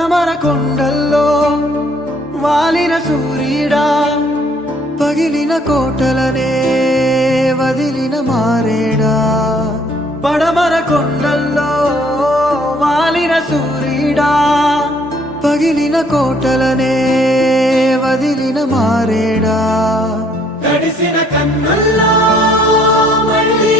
పడమర కొండల్లో వాలిన సూర్యుడా, పగిలిన కోటలనే వదిలిన మారేడా. పడమర కొండల్లో వాలిన సూర్యుడా, పగిలిన కోటలనే వదిలిన మారేడా. తడిసిన కన్నుల్లో మళ్ళీ